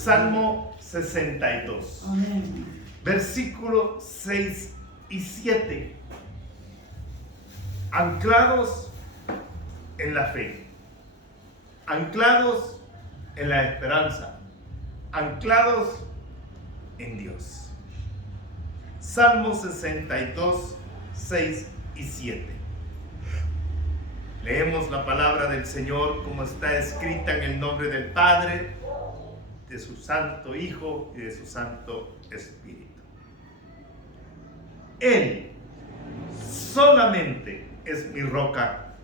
Salmo 62, Amén. versículos 6 y 7. Anclados en la fe, anclados en la esperanza, anclados en Dios. Salmo 62, 6 y 7. Leemos la palabra del Señor como está escrita en el nombre del Padre, de su Santo Hijo y de su Santo Espíritu. Él solamente es mi roca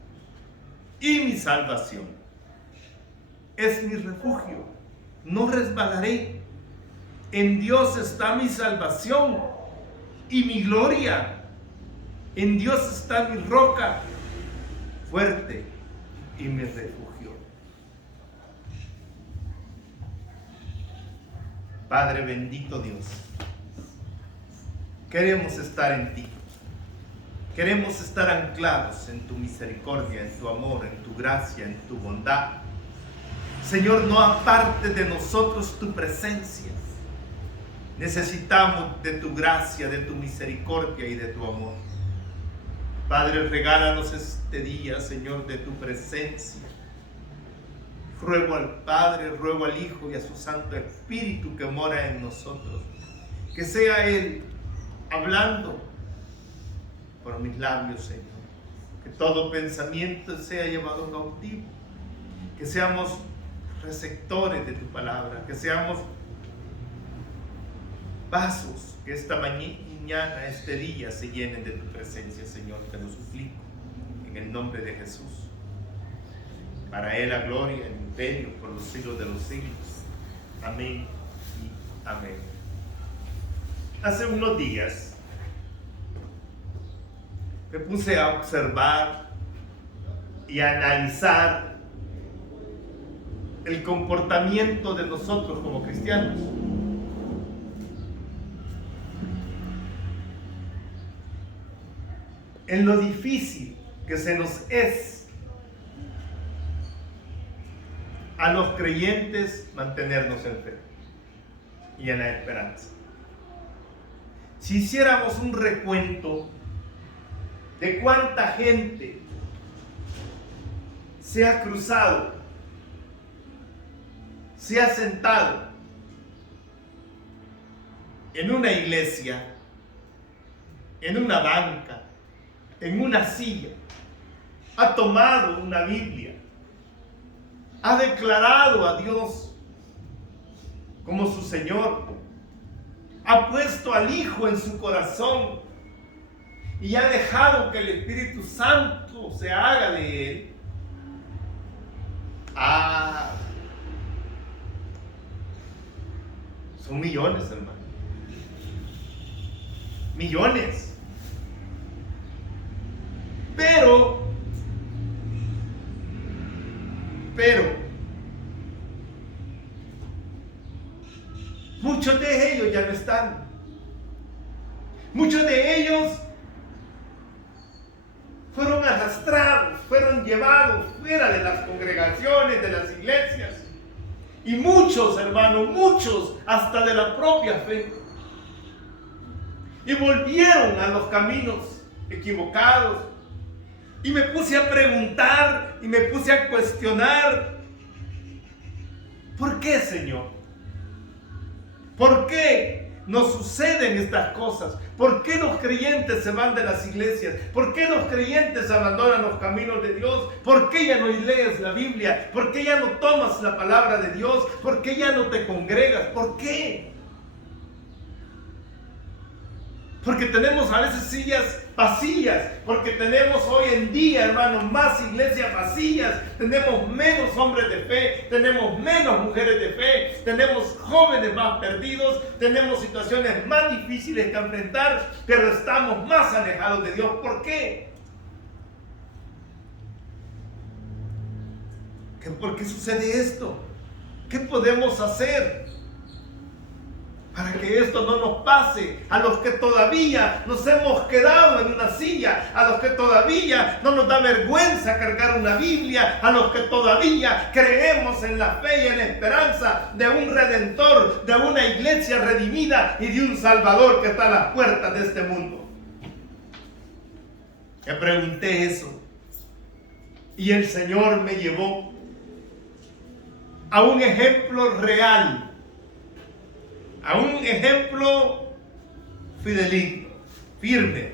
y mi salvación. Es mi refugio, no resbalaré. En Dios está mi salvación y mi gloria. En Dios está mi roca fuerte y mi refugio. Padre bendito Dios, queremos estar en ti. Queremos estar anclados en tu misericordia, en tu amor, en tu gracia, en tu bondad. Señor, no aparte de nosotros tu presencia. Necesitamos de tu gracia, de tu misericordia y de tu amor. Padre, regálanos este día, Señor, de tu presencia. Ruego al Padre, ruego al Hijo y a su Santo Espíritu que mora en nosotros. Que sea Él hablando por mis labios, Señor. Que todo pensamiento sea llevado cautivo. Que seamos receptores de tu palabra. Que seamos vasos que esta mañana, este día, se llenen de tu presencia, Señor. Te lo suplico en el nombre de Jesús. Para Él la gloria, el imperio por los siglos de los siglos. Amén y amén. Hace unos días me puse a observar y a analizar el comportamiento de nosotros como cristianos. En lo difícil que se nos es a los creyentes mantenernos en fe y en la esperanza. Si hiciéramos un recuento de cuánta gente se ha cruzado, se ha sentado en una iglesia, en una banca, en una silla, ha tomado una Biblia, ha declarado a Dios como su Señor, ha puesto al Hijo en su corazón y ha dejado que el Espíritu Santo se haga de él. Son millones, hermano. Millones. Pero muchos de ellos ya no están. Muchos de ellos fueron arrastrados, fueron llevados fuera de las congregaciones, de las iglesias. Y muchos, hermanos, muchos hasta de la propia fe. Y volvieron a los caminos equivocados. Y me puse a preguntar y me puse a cuestionar, ¿por qué, Señor? ¿Por qué nos suceden estas cosas? ¿Por qué los creyentes se van de las iglesias? ¿Por qué los creyentes abandonan los caminos de Dios? ¿Por qué ya no lees la Biblia? ¿Por qué ya no tomas la palabra de Dios? ¿Por qué ya no te congregas? ¿Por qué? Porque tenemos a veces sillas vacías, porque tenemos hoy en día, hermanos, más iglesias vacías, tenemos menos hombres de fe, tenemos menos mujeres de fe, tenemos jóvenes más perdidos, tenemos situaciones más difíciles que enfrentar, pero estamos más alejados de Dios. ¿Por qué? ¿Por qué sucede esto? ¿Qué podemos hacer para que esto no nos pase, a los que todavía nos hemos quedado en una silla, a los que todavía no nos da vergüenza cargar una Biblia, a los que todavía creemos en la fe y en la esperanza de un Redentor, de una iglesia redimida y de un Salvador que está a las puertas de este mundo. Me pregunté eso y el Señor me llevó a un ejemplo real, a un ejemplo fidelito, firme.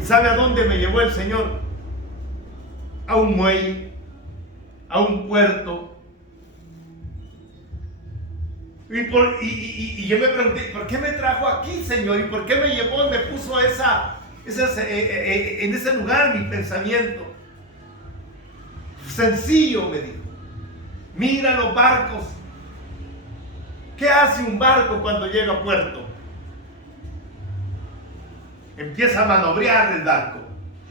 ¿Y sabe a dónde me llevó el Señor? A un muelle, a un puerto. Y yo me pregunté, ¿por qué me trajo aquí, Señor? ¿Y por qué me llevó y me puso en ese lugar mi pensamiento? Sencillo, me dijo. Mira los barcos. ¿Qué hace un barco cuando llega a puerto? Empieza a manobrear el barco.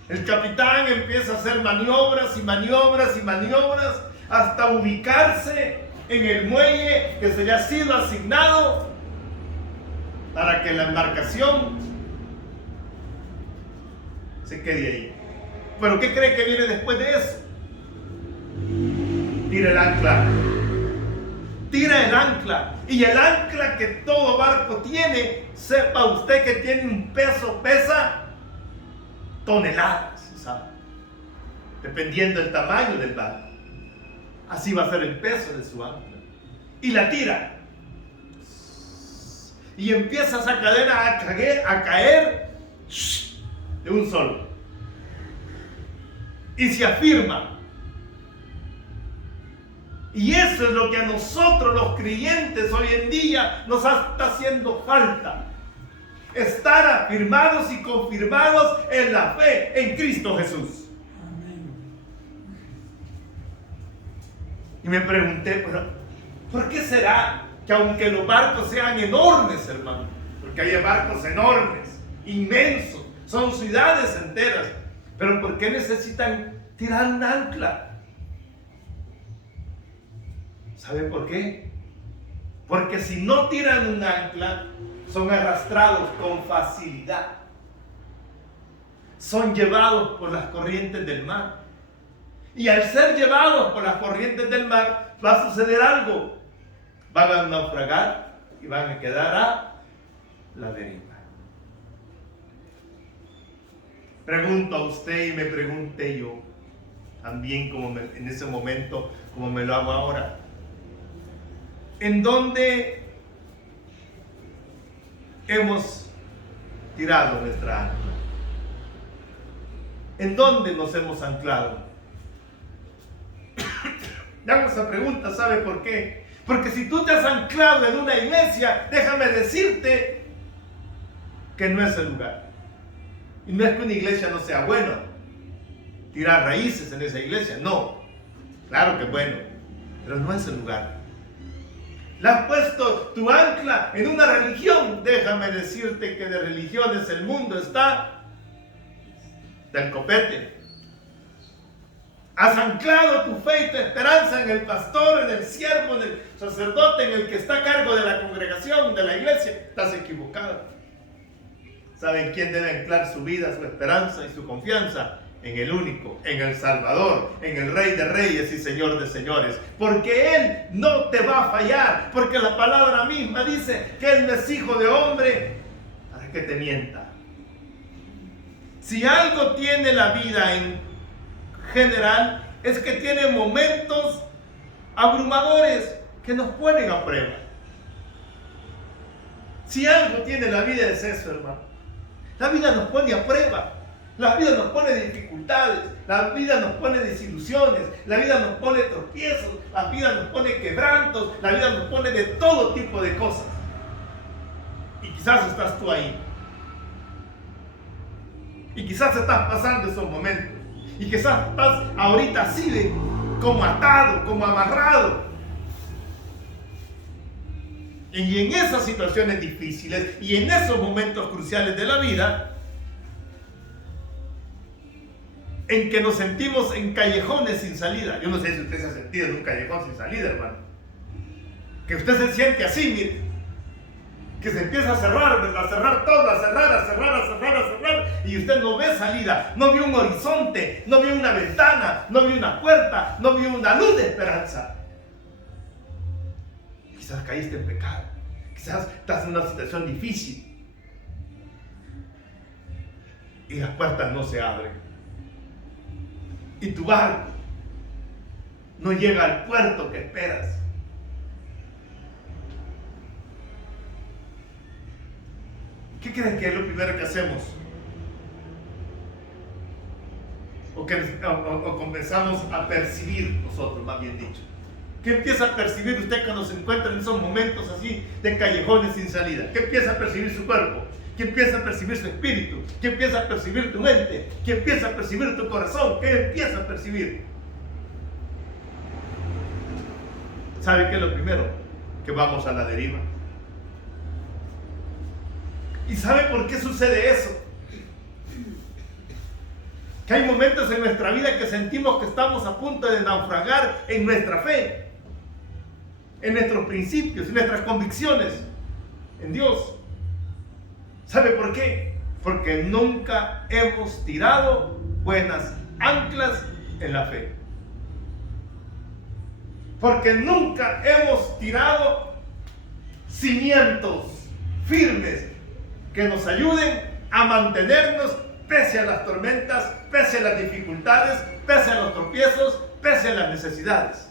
El capitán empieza a hacer maniobras y maniobras y maniobras hasta ubicarse en el muelle que se le ha sido asignado para que la embarcación se quede ahí. ¿Pero qué cree que viene después de eso? Tira el ancla. Tira el ancla. Y el ancla que todo barco tiene, sepa usted que tiene un peso, pesa toneladas, ¿sabe? Dependiendo del tamaño del barco. Así va a ser el peso de su ancla. Y la tira. Y empieza esa cadena a caer de un solo. Y se afirma. Y eso es lo que a nosotros los creyentes hoy en día nos está haciendo falta. Estar afirmados y confirmados en la fe en Cristo Jesús. Amén. Y me pregunté, pero ¿por qué será que aunque los barcos sean enormes, hermano? Porque hay barcos enormes, inmensos, son ciudades enteras. Pero ¿por qué necesitan tirar un ancla? ¿Sabe por qué? Porque si no tiran un ancla, son arrastrados con facilidad. Son llevados por las corrientes del mar. Y al ser llevados por las corrientes del mar, va a suceder algo. Van a naufragar y van a quedar a la deriva. Pregunto a usted y me pregunté yo, también en ese momento, como me lo hago ahora. ¿En dónde hemos tirado nuestra ancla? ¿En dónde nos hemos anclado? Le hago esa pregunta, ¿sabe por qué? Porque si tú te has anclado en una iglesia, déjame decirte que no es el lugar. Y no es que una iglesia no sea buena, tirar raíces en esa iglesia, no. Claro que es bueno, pero no es el lugar. Le has puesto tu ancla en una religión. Déjame decirte que de religiones el mundo está del copete. Has anclado tu fe y tu esperanza en el pastor, en el siervo, en el sacerdote, en el que está a cargo de la congregación, de la iglesia. Estás equivocado. ¿Saben quién debe anclar su vida, su esperanza y su confianza? En el único, en el Salvador, en el Rey de Reyes y Señor de Señores. Porque Él no te va a fallar. Porque la palabra misma dice que Él no es hijo de hombre para que te mienta. Si algo tiene la vida en general, es que tiene momentos abrumadores que nos ponen a prueba. Si algo tiene la vida es eso, hermano. La vida nos pone a prueba. La vida nos pone dificultades, la vida nos pone desilusiones, la vida nos pone tropiezos, la vida nos pone quebrantos, la vida nos pone de todo tipo de cosas. Y quizás estás tú ahí. Y quizás estás pasando esos momentos. Y quizás estás ahorita así como atado, como amarrado. Y en esas situaciones difíciles y en esos momentos cruciales de la vida, en que nos sentimos en callejones sin salida. Yo no sé si usted se ha sentido en un callejón sin salida, hermano. Que usted se siente así, mire, que se empieza a cerrar, ¿verdad? A cerrar todo, a cerrar, y usted no ve salida, no ve un horizonte, no ve una ventana, no ve una puerta, no ve una luz de esperanza. Quizás caíste en pecado, quizás estás en una situación difícil y las puertas no se abren y tu barco no llega al puerto que esperas. ¿Qué crees que es lo primero que hacemos? O comenzamos a percibir nosotros, más bien dicho. ¿Qué empieza a percibir usted cuando se encuentra en esos momentos así de callejones sin salida? ¿Qué empieza a percibir su cuerpo? ¿Qué empieza a percibir su espíritu? ¿Qué empieza a percibir tu mente? ¿Qué empieza a percibir tu corazón? ¿Qué empieza a percibir? ¿Sabe qué es lo primero? Que vamos a la deriva. ¿Y sabe por qué sucede eso? Que hay momentos en nuestra vida que sentimos que estamos a punto de naufragar en nuestra fe, en nuestros principios, en nuestras convicciones, en Dios. ¿Sabe por qué? Porque nunca hemos tirado buenas anclas en la fe. Porque nunca hemos tirado cimientos firmes que nos ayuden a mantenernos pese a las tormentas, pese a las dificultades, pese a los tropiezos, pese a las necesidades.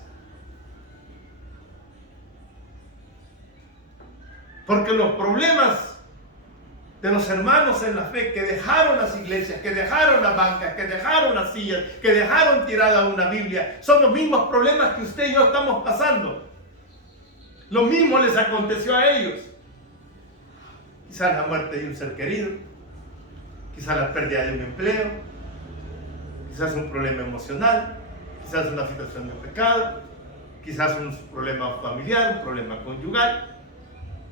Porque los problemas de los hermanos en la fe que dejaron las iglesias, que dejaron las bancas, que dejaron las sillas, que dejaron tirada una Biblia, son los mismos problemas que usted y yo estamos pasando. Lo mismo les aconteció a ellos. Quizás la muerte de un ser querido, quizás la pérdida de un empleo, quizás un problema emocional, quizás una situación de pecado, quizás un problema familiar, un problema conyugal.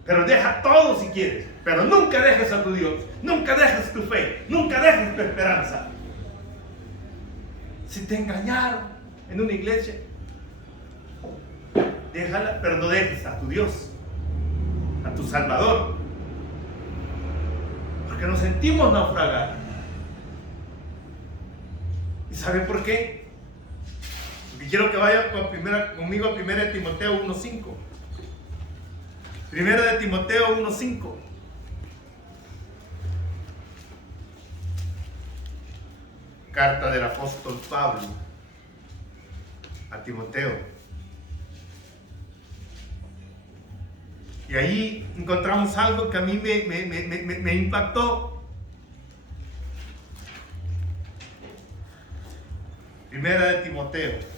Pero deja todo si quieres, pero nunca dejes a tu Dios, nunca dejes tu fe, nunca dejes tu esperanza. Si te engañaron en una iglesia, déjala, pero no dejes a tu Dios, a tu Salvador. Porque nos sentimos naufragar. ¿Y sabe por qué? Porque quiero que vaya conmigo a 1 Timoteo 1:5. 1 Timoteo 1:5. Carta del apóstol Pablo a Timoteo. Y ahí encontramos algo que a mí me impactó. 1 Timoteo.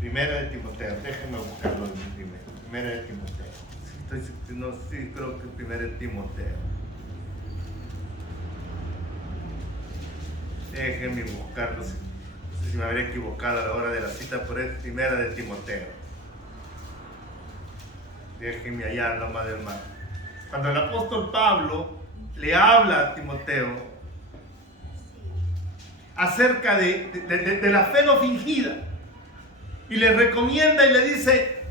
Primera de Timoteo, déjenme buscarlo primero. 1 Timoteo. Sí, creo que es 1 Timoteo. Déjenme buscarlo. No sé si me habría equivocado a la hora de la cita, pero es 1 de Timoteo. Déjenme hallarlo, madre hermana. Cuando el apóstol Pablo le habla a Timoteo acerca de la fe no fingida, y le recomienda y le dice,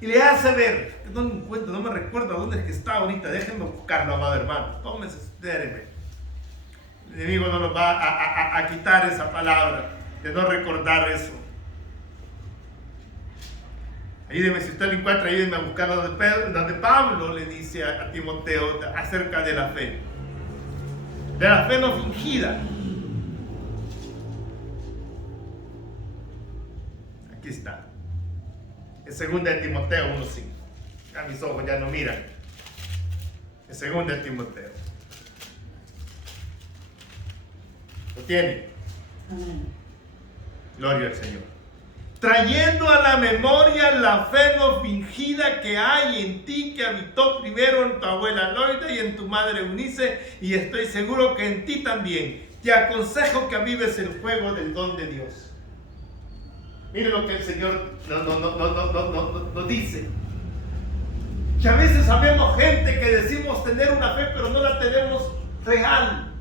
y le hace ver, no me encuentro, no me recuerdo dónde es que está ahorita, déjenme buscarlo, amado hermano, tómense, espérenme. El enemigo no nos va a quitar esa palabra, de no recordar eso. Ayúdeme, si usted lo encuentra, ayúdeme a buscar donde Pablo le dice a Timoteo acerca de la fe no fingida. Aquí está. En 2 de Timoteo 1:5. Ya mis ojos ya no miran. En 2 de Timoteo. ¿Lo tiene? Amén. Gloria al Señor. Trayendo a la memoria la fe no fingida que hay en ti, que habitó primero en tu abuela Loida y en tu madre Eunice, y estoy seguro que en ti también. Te aconsejo que avives el fuego del don de Dios. Mire lo que el Señor nos dice. Que a veces sabemos gente que decimos tener una fe, pero no la tenemos real.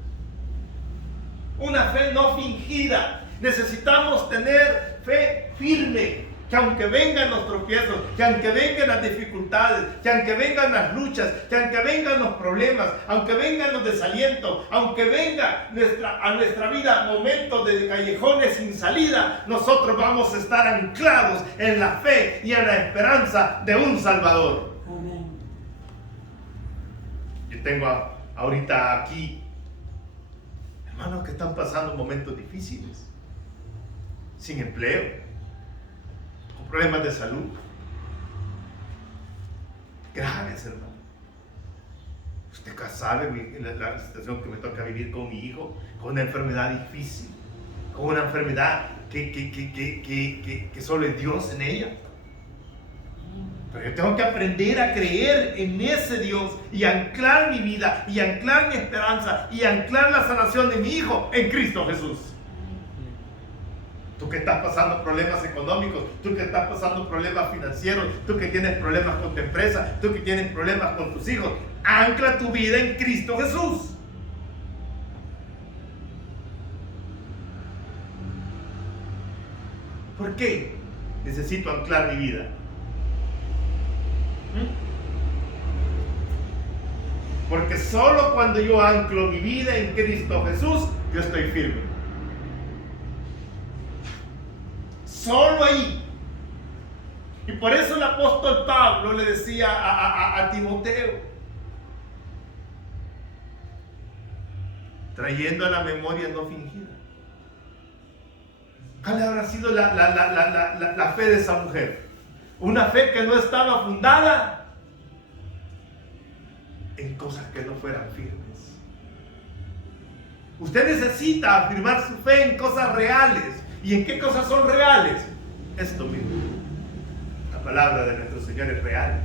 una fe no fingida. Necesitamos tener fe firme, que aunque vengan los tropiezos, que aunque vengan las dificultades, que aunque vengan las luchas, que aunque vengan los problemas, aunque vengan los desalientos, aunque venga a nuestra vida momentos de callejones sin salida, nosotros vamos a estar anclados en la fe y en la esperanza de un Salvador. Amén. Yo tengo ahorita aquí hermanos que están pasando momentos difíciles, sin empleo, con problemas de salud graves, hermano. Usted sabe la situación que me toca vivir con mi hijo, con una enfermedad difícil, con una enfermedad que solo es Dios en ella. Pero yo tengo que aprender a creer en ese Dios y anclar mi vida, y anclar mi esperanza, y anclar la sanación de mi hijo en Cristo Jesús. Tú que estás pasando problemas económicos, tú que estás pasando problemas financieros, tú que tienes problemas con tu empresa, tú que tienes problemas con tus hijos, ancla tu vida en Cristo Jesús. ¿Por qué necesito anclar mi vida? Porque solo cuando yo anclo mi vida en Cristo Jesús, yo estoy firme. Solo ahí. Y por eso el apóstol Pablo le decía a Timoteo, trayendo a la memoria no fingida. ¿Cuál habrá sido la fe de esa mujer? Una fe que no estaba fundada en cosas que no fueran firmes. Usted necesita afirmar su fe en cosas reales. ¿Y en qué cosas son reales? Esto mismo. La palabra de nuestro Señor es real.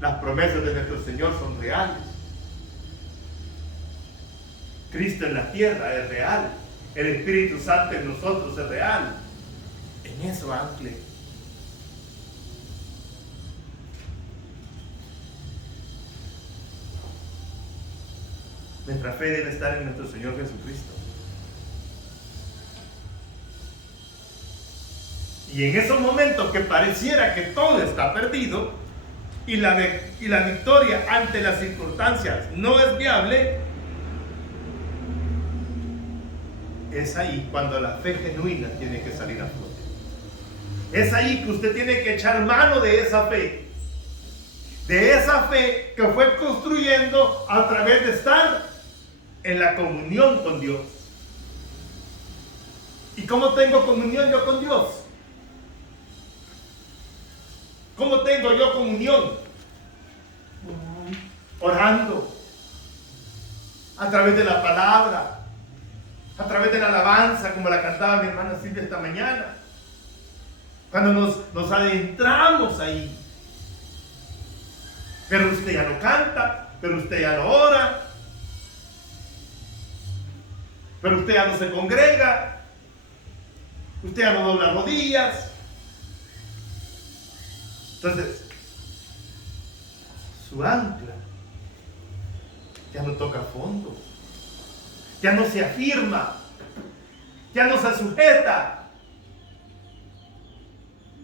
Las promesas de nuestro Señor son reales. Cristo en la tierra es real. El Espíritu Santo en nosotros es real. En eso ancle. Nuestra fe debe estar en nuestro Señor Jesucristo. Y en esos momentos que pareciera que todo está perdido y la victoria ante las circunstancias no es viable, es ahí cuando la fe genuina tiene que salir a flote. Es ahí que usted tiene que echar mano de esa fe que fue construyendo a través de estar en la comunión con Dios. ¿Y cómo tengo comunión yo con Dios? ¿Cómo tengo yo comunión? Orando, a través de la palabra, a través de la alabanza, como la cantaba mi hermana Silvia esta mañana. Cuando nos adentramos ahí. Pero usted ya no canta, pero usted ya no ora, pero usted ya no se congrega, usted ya no dobla rodillas. Entonces, su ancla ya no toca fondo, ya no se afirma, ya no se sujeta,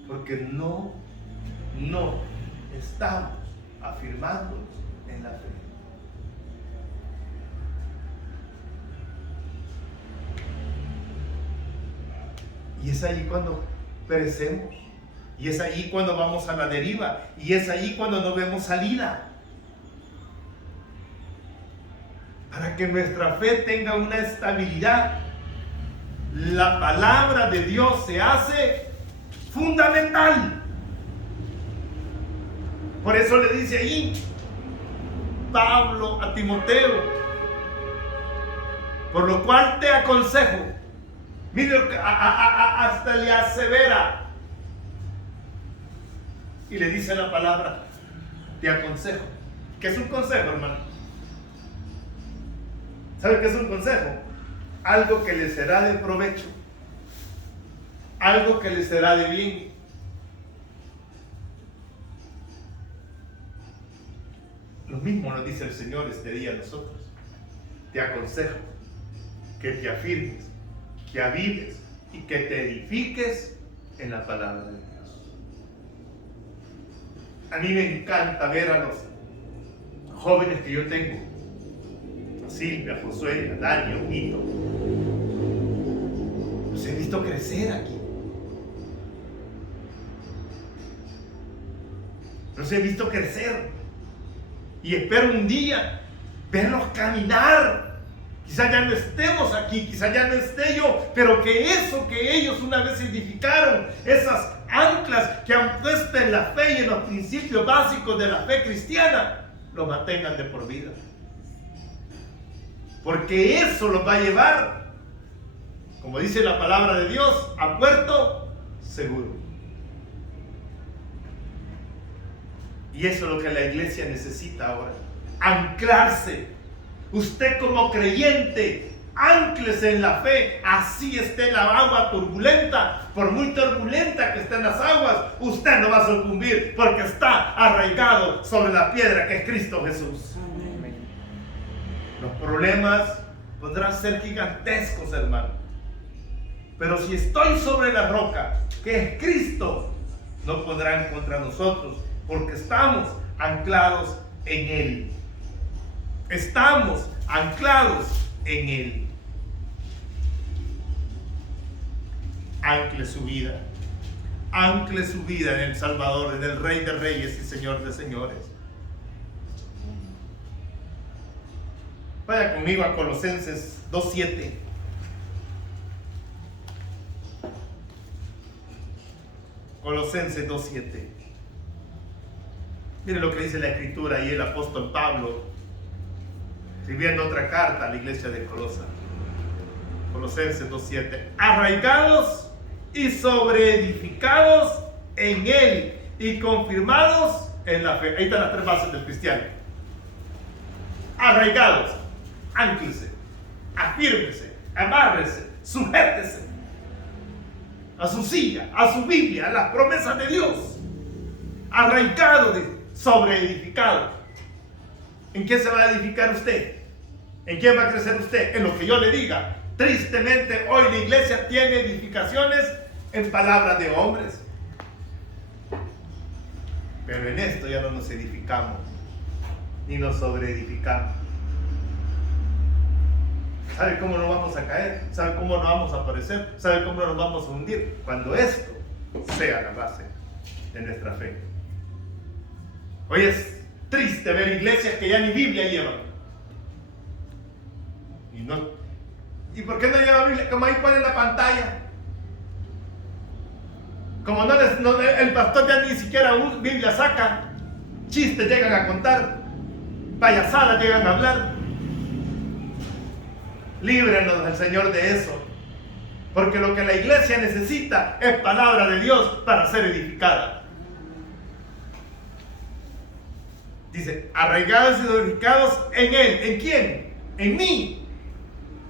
porque no estamos afirmándonos en la fe. Y es ahí cuando perecemos. Y es ahí cuando vamos a la deriva. Y es ahí cuando no vemos salida. Para que nuestra fe tenga una estabilidad, la palabra de Dios se hace fundamental. Por eso le dice ahí Pablo a Timoteo: por lo cual te aconsejo. Mire, hasta le asevera. Y le dice la palabra, te aconsejo. ¿Qué es un consejo, hermano? ¿Sabe qué es un consejo? Algo que le será de provecho, algo que le será de bien. Lo mismo nos dice el Señor este día a nosotros. Te aconsejo. que te afirmes, que avives y que te edifiques en la palabra de Dios. A mí me encanta ver a los jóvenes que yo tengo, a Silvia, a Josué, a Dani, a Huguito. Los he visto crecer aquí. Los he visto crecer. Y espero un día verlos caminar. Quizás ya no estemos aquí, quizás ya no esté yo, pero que eso que ellos una vez edificaron, esas anclas que han puesto en la fe y en los principios básicos de la fe cristiana, lo mantengan de por vida. Porque eso los va a llevar, como dice la palabra de Dios, a puerto seguro. Y eso es lo que la iglesia necesita ahora. Anclarse. Usted como creyente, ánclese en la fe. Así esté la agua turbulenta. Por muy turbulenta que estén las aguas, usted no va a sucumbir porque está arraigado sobre la piedra que es Cristo Jesús. Amén. Los problemas podrán ser gigantescos, hermano. Pero si estoy sobre la roca, que es Cristo, no podrán contra nosotros. Porque estamos anclados en Él. Estamos anclados en Él. Ancle su vida. Ancle su vida en el Salvador, en el Rey de Reyes y Señor de Señores. Vaya conmigo a Colosenses 2:7. Colosenses 2:7. Mire lo que dice la Escritura y el apóstol Pablo, escribiendo otra carta a la iglesia de Colosa. Colosenses 2:7. Arraigados y sobreedificados en Él y confirmados en la fe. Ahí están las tres bases del cristiano. Arraigados, ánquese, afírmese, amárrese, sujétese a su silla, a su Biblia, a las promesas de Dios. Arraigado, sobreedificado. ¿En qué se va a edificar usted? ¿En quién va a crecer usted? En lo que yo le diga. Tristemente hoy la iglesia tiene edificaciones en palabras de hombres. Pero en esto ya no nos edificamos, ni nos sobreedificamos. ¿Sabe cómo nos vamos a caer? ¿Sabe cómo nos vamos a aparecer? ¿Sabe cómo nos vamos a hundir? Cuando esto sea la base de nuestra fe. Hoy es triste ver iglesias que ya ni Biblia llevan. ¿Y por qué no llevan Biblia? Como ahí ponen la pantalla. Como el pastor ya ni siquiera Biblia saca. Chistes llegan a contar. Payasadas llegan a hablar. Líbrenos del Señor de eso. Porque lo que la iglesia necesita es palabra de Dios para ser edificada. Dice, arraigados y edificados en Él. ¿En quién? En mí.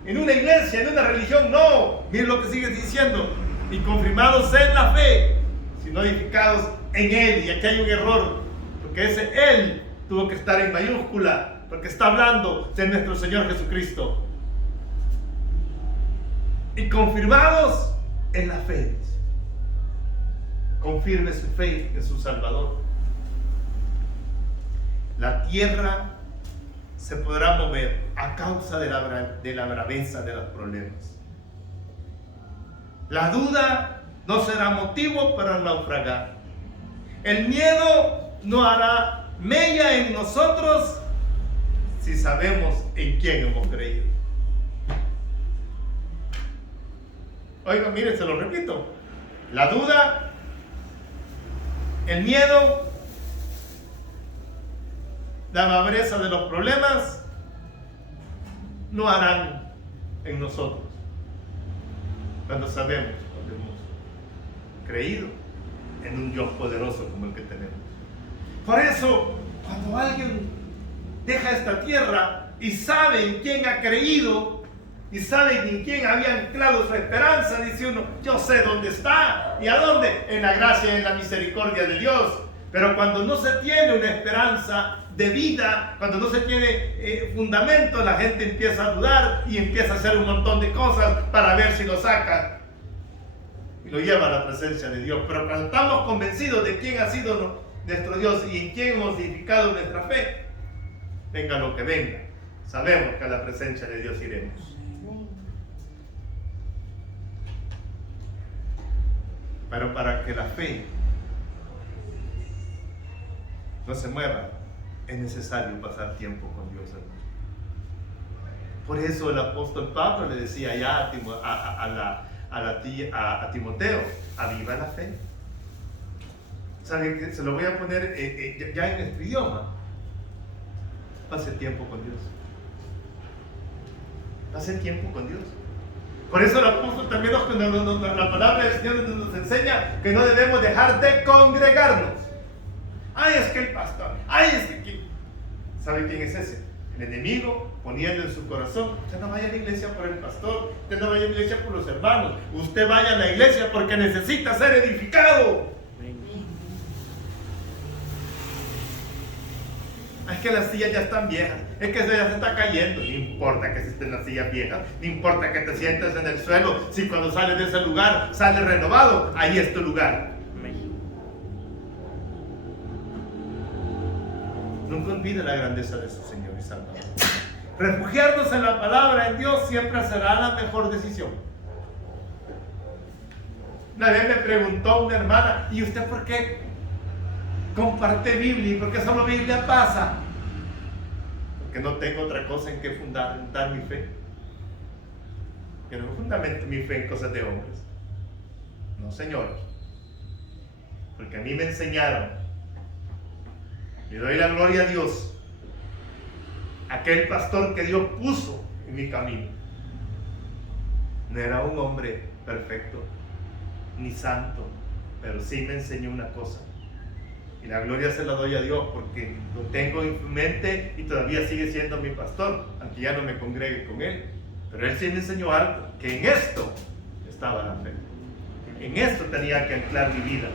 En una iglesia, en una religión, no. Miren lo que sigue diciendo. Y confirmados en la fe, sino edificados en Él. Y aquí hay un error, porque ese Él tuvo que estar en mayúscula, porque está hablando de nuestro Señor Jesucristo. Y confirmados en la fe. Confirme su fe en su Salvador. La tierra se podrá mover a causa de la braveza de los problemas. La duda no será motivo para naufragar. El miedo no hará mella en nosotros si sabemos en quién hemos creído. Oiga, miren, se lo repito. La duda, el miedo, la braveza de los problemas no harán en nosotros cuando sabemos, cuando hemos creído en un Dios poderoso como el que tenemos. Por eso, cuando alguien deja esta tierra y sabe en quién ha creído y sabe en quién había anclado su esperanza, dice uno, yo sé dónde está. ¿Y a dónde? En la gracia y en la misericordia de Dios. Pero cuando no se tiene una esperanza, de vida, cuando no se tiene fundamento, la gente empieza a dudar y empieza a hacer un montón de cosas para ver si lo saca y lo lleva a la presencia de Dios. Pero cuando estamos convencidos de quién ha sido nuestro Dios y en quién hemos edificado nuestra fe, venga lo que venga, sabemos que a la presencia de Dios iremos. Pero para que la fe no se mueva, es necesario pasar tiempo con Dios, hermano. Por eso el apóstol Pablo le decía ya a Timoteo: aviva la fe. ¿Sabe qué? Se lo voy a poner ya en nuestro idioma. Pase tiempo con Dios. Pase tiempo con Dios. Por eso el apóstol también la palabra del Señor nos enseña que no debemos dejar de congregarnos. Ay, es que el pastor, ay, es que... ¿Sabe quién es ese? El enemigo poniendo en su corazón: usted no vaya a la iglesia por el pastor, usted no vaya a la iglesia por los hermanos, usted vaya a la iglesia porque necesita ser edificado. Es que las sillas ya están viejas, es que eso ya se está cayendo. No importa que estén las sillas viejas, no importa que te sientes en el suelo, si cuando sales de ese lugar sales renovado, ahí es tu lugar. Nunca olvide la grandeza de su Señor y Salvador. Refugiarnos en la palabra, en Dios, siempre será la mejor decisión. Una vez me preguntó una hermana: ¿y usted por qué comparte Biblia? ¿Y por qué solo Biblia pasa? Porque no tengo otra cosa en que fundamentar mi fe. Yo no fundamento mi fe en cosas de hombres. No, señor. Porque a mí me enseñaron. Le doy la gloria a Dios. Aquel pastor que Dios puso en mi camino no era un hombre perfecto ni santo, pero sí me enseñó una cosa. Y la gloria se la doy a Dios porque lo tengo en mente y todavía sigue siendo mi pastor, aunque ya no me congregue con él. Pero él sí me enseñó algo, que en esto estaba la fe. En esto tenía que anclar mi vida.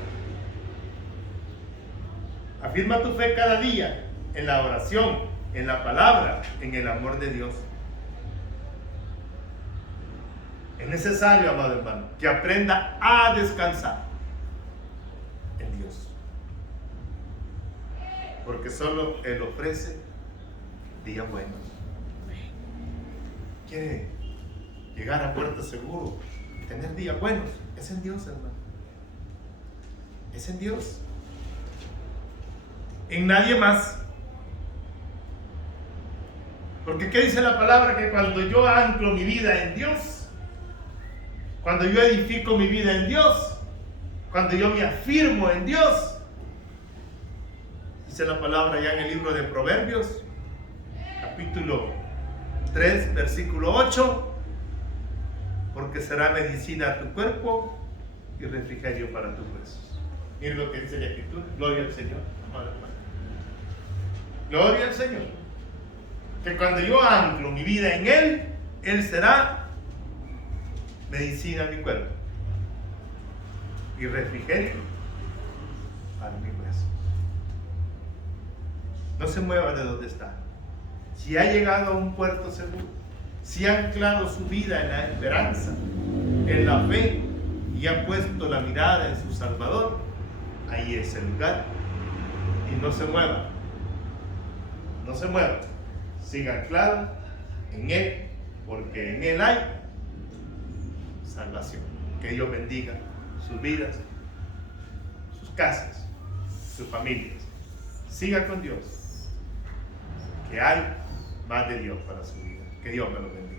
Afirma tu fe cada día en la oración, en la palabra, en el amor de Dios. Es necesario, amado hermano, que aprenda a descansar en Dios. Porque solo Él ofrece días buenos. ¿Quiere llegar a puerto seguro y tener días buenos? Es en Dios, hermano. Es en Dios. En nadie más. Porque ¿qué dice la palabra? Que cuando yo anclo mi vida en Dios, cuando yo edifico mi vida en Dios, cuando yo me afirmo en Dios, dice la palabra ya en el libro de Proverbios, capítulo 3, versículo 8, porque será medicina a tu cuerpo y refrigerio para tus huesos. Miren lo que dice la Escritura. Gloria al Señor. Gloria al Señor. Que cuando yo anclo mi vida en Él, Él será medicina a mi cuerpo y refrigerio para mis huesos. No se mueva de donde está. Si ha llegado a un puerto seguro, si ha anclado su vida en la esperanza, en la fe, y ha puesto la mirada en su Salvador, ahí es el lugar. Y no se mueva. No se mueva. Siga anclado en Él, porque en Él hay salvación. Que Dios bendiga sus vidas, sus casas, sus familias. Siga con Dios, que hay más de Dios para su vida. Que Dios me lo bendiga.